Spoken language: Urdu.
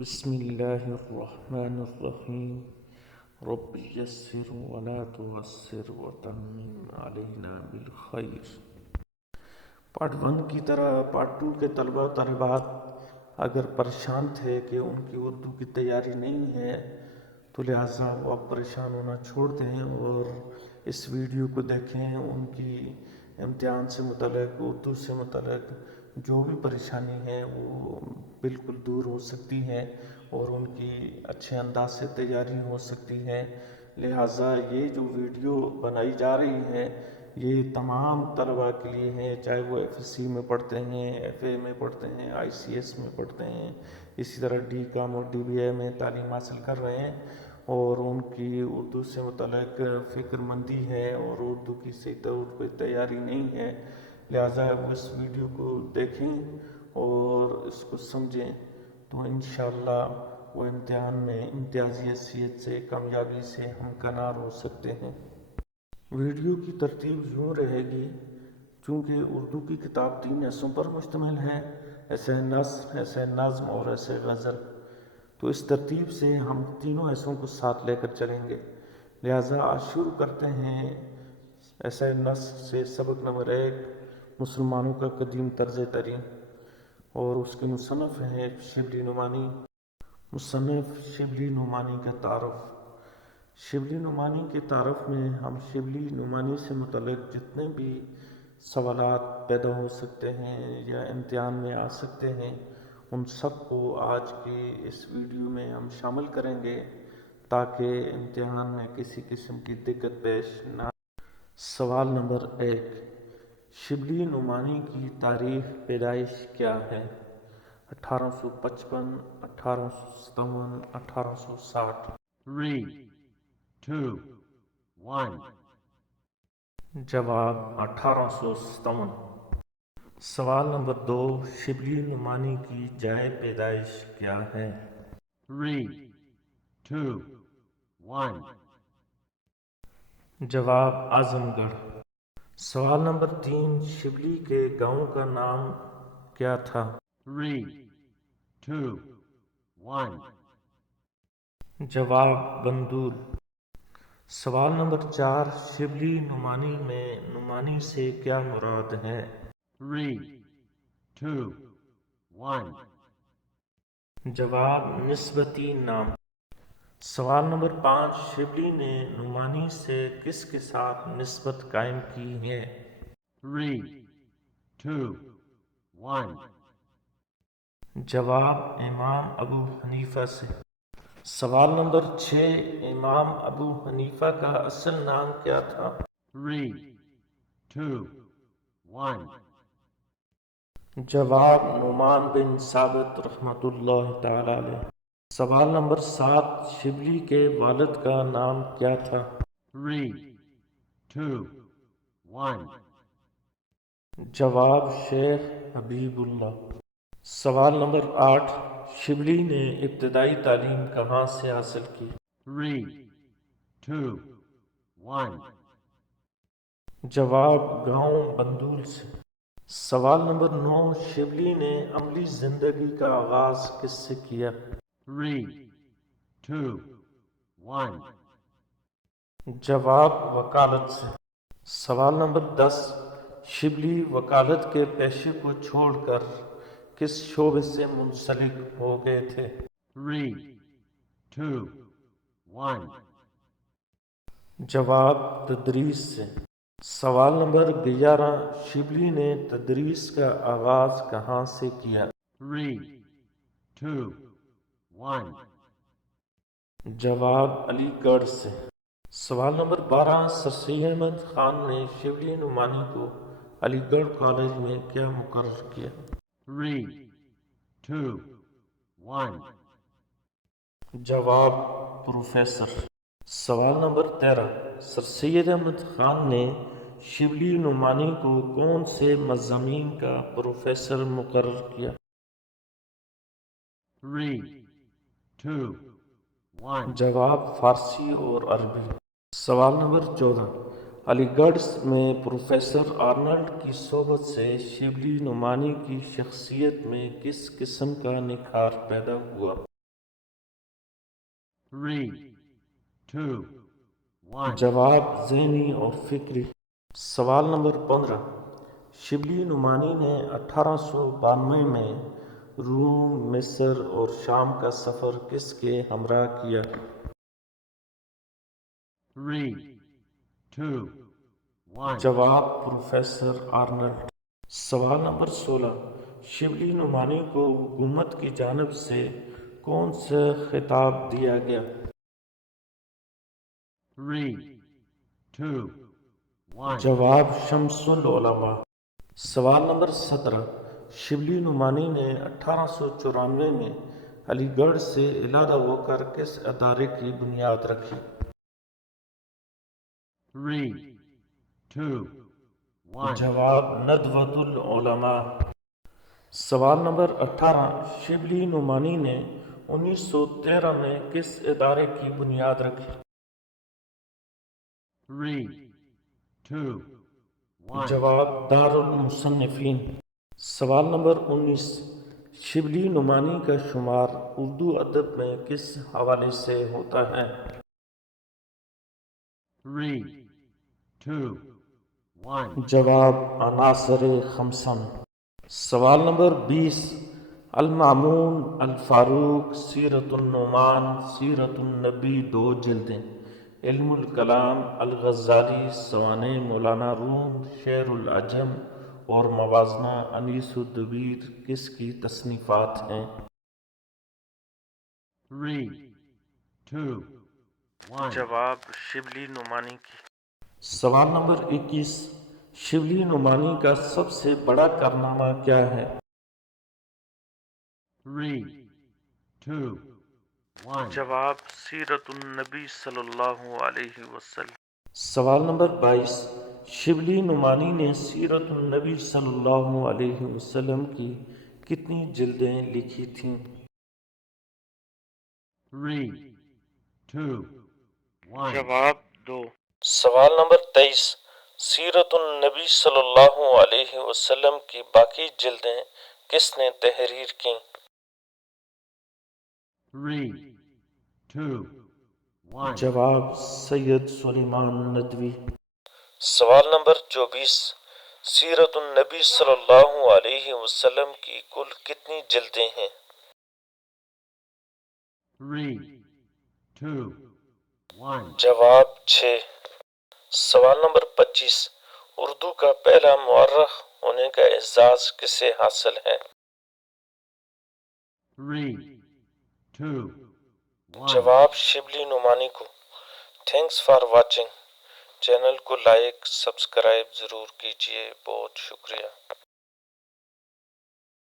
بسم اللہ الرحمن الرحیم رب یسر ولا تعسر وتمم علینا بالخیر۔ پارٹ 1 کی طرح پارٹ 2 کے طلبہ طالبات اگر پریشان تھے کہ ان کی اردو کی تیاری نہیں ہے تو لہٰذا وہ اب پریشان ہونا چھوڑ دیں اور اس ویڈیو کو دیکھیں۔ ان کی امتحان سے متعلق، اردو سے متعلق جو بھی پریشانی ہے وہ بالکل دور ہو سکتی ہے اور ان کی اچھے انداز سے تیاری ہو سکتی ہے۔ لہٰذا یہ جو ویڈیو بنائی جا رہی ہے یہ تمام طلباء کے لیے ہے، چاہے وہ F.Sc میں پڑھتے ہیں، FA میں پڑھتے ہیں، ICS میں پڑھتے ہیں، اسی طرح D.Com اور DBA میں تعلیم حاصل کر رہے ہیں اور ان کی اردو سے متعلق فکر مندی ہے اور اردو کی صحیح طور پہ تیاری نہیں ہے۔ لہٰذا وہ اس ویڈیو کو دیکھیں اور اس کو سمجھیں تو انشاءاللہ وہ امتحان میں امتیازی حیثیت سے کامیابی سے ہمکنار ہو سکتے ہیں۔ ویڈیو کی ترتیب یوں رہے گی، چونکہ اردو کی کتاب 3 حصوں پر مشتمل ہے، ایسے نثر، ایسے نظم اور ایسے غزل، تو اس ترتیب سے ہم تینوں حصوں کو ساتھ لے کر چلیں گے۔ لہٰذا آج شروع کرتے ہیں ایسے نثر سے۔ سبق نمبر 1، مسلمانوں کا قدیم طرز تعلیم، اور اس کے مصنف ہیں شبلی نعمانی۔ مصنف شبلی نعمانی کا تعارف۔ شبلی نعمانی کے تعارف میں ہم شبلی نعمانی سے متعلق جتنے بھی سوالات پیدا ہو سکتے ہیں یا امتحان میں آ سکتے ہیں ان سب کو آج کی اس ویڈیو میں ہم شامل کریں گے تاکہ امتحان میں کسی قسم کی دقت پیش نہ۔ سوال نمبر 1، شبلی نعمانی کی تاریخ پیدائش کیا ہے؟ 1855، 1857، 1860۔ 3, 2, 1. جواب 1857۔ سوال نمبر 2، شبلی نعمانی کی جائے پیدائش کیا ہے؟ 3, 2, 1. جواب اعظم گڑھ۔ سوال نمبر 3، شبلی کے گاؤں کا نام کیا تھا؟ 3, 2, 1. جواب بندول۔ سوال نمبر 4، شبلی نعمانی میں نعمانی سے کیا مراد ہے؟ 3, 2, 1. جواب نسبتی نام۔ سوال نمبر 5، شبلی نے نعمانی سے کس کے ساتھ نسبت قائم کی ہے؟ 3, 2, 1. جواب امام ابو حنیفہ سے۔ سوال نمبر 6، امام ابو حنیفہ کا اصل نام کیا تھا؟ 3, 2, 1. جواب نعمان بن ثابت رحمۃ اللہ تعالی علیہ۔ سوال نمبر 7، شبلی کے والد کا نام کیا تھا؟ 3, 2, 1. جواب شیخ حبیب اللہ۔ سوال نمبر 8، شبلی نے ابتدائی تعلیم کہاں سے حاصل کی؟ 3, 2, 1. جواب گاؤں بندول سے۔ سوال نمبر 9، شبلی نے عملی زندگی کا آغاز کس سے کیا؟ 3, 2, 1. جواب وکالت سے۔ سوال نمبر 10، شبلی وکالت کے پیشے کو چھوڑ کر کس شعبے سے منسلک ہو گئے تھے؟ 3, 2, 1. جواب تدریس سے۔ سوال نمبر 11، شبلی نے تدریس کا آغاز کہاں سے کیا؟ 3, 2, 1. جواب علی گڑھ سے۔ سوال نمبر 12، سر سید احمد خان نے شبلی نعمانی کو علی گڑھ کالج میں کیا مقرر کیا؟ 3, 2, 1. جواب پروفیسر۔ سوال نمبر 13، سر سید احمد خان نے شبلی نعمانی کو کون سے مضامین کا پروفیسر مقرر کیا؟ 3, 2, 1. جواب فارسی اور عربی۔ سوال نمبر 14، علی گڑھ میں پروفیسر آرنلڈ کی صحبت سے شبلی نعمانی کی شخصیت میں کس قسم کا نکھار پیدا ہوا؟ 3, 2, 1. جواب ذہنی اور فکری۔ سوال نمبر 15، شبلی نعمانی نے 1892 میں روم، مصر اور شام کا سفر کس کے ہمراہ کیا؟ 3, 2, 1. جواب پروفیسر آرنلڈ۔ سوال نمبر 16، شبلی نعمانی کو حکومت کی جانب سے کون سا خطاب دیا گیا؟ 3, 2, 1. جواب شمس العلماء۔ سوال نمبر 17، شبلی نعمانی نے 1894 میں علی گڑھ سے علیحدہ ہو کر کس ادارے کی بنیاد رکھی؟ 3, 2, 1. جواب ندوۃ العلماء۔ سوال نمبر 18، شبلی نعمانی نے 1913 میں کس ادارے کی بنیاد رکھی؟ 3, 2, 1. جواب دارالمصنفین۔ سوال نمبر 19، شبلی نعمانی کا شمار اردو ادب میں کس حوالے سے ہوتا ہے؟ 3, 2, 1. جواب عناصر خمسن۔ سوال نمبر 20، المامون، الفاروق، سیرت النعمان، سیرت النبی 2 جلدیں، علم الکلام، الغزالی، سوانح مولانا روم، شعر العجم اور موازنہ انیس الدبیر کس کی تصنیفات ہیں؟ 3, 2, 1. جواب شبلی نعمانی کی۔ سوال نمبر 21، شبلی نعمانی کا سب سے بڑا کارنامہ کیا ہے؟ 3, 2, 1. جواب سیرت النبی صلی اللہ علیہ وسلم۔ سوال نمبر 22، شبلی نعمانی نے سیرت النبی صلی اللہ علیہ وسلم کی کتنی جلدیں لکھی تھیں؟ 3, 2, 1. جواب 2۔ سوال نمبر 23، سیرت النبی صلی اللہ علیہ وسلم کی باقی جلدیں کس نے تحریر کیں؟ 3, 2, 1. جواب سید سلیمان ندوی۔ سوال نمبر 24، سیرت النبی صلی اللہ علیہ وسلم کی کل کتنی جلدیں ہیں؟ 3, 2, 1. جواب 6۔ سوال نمبر 25، اردو کا پہلا مورخ ہونے کا اعزاز کسے حاصل ہے؟ 3, 2, 1. جواب شبلی نعمانی کو۔ Thanks for watching. چینل کو لائک، سبسکرائب ضرور کیجیے۔ بہت شکریہ۔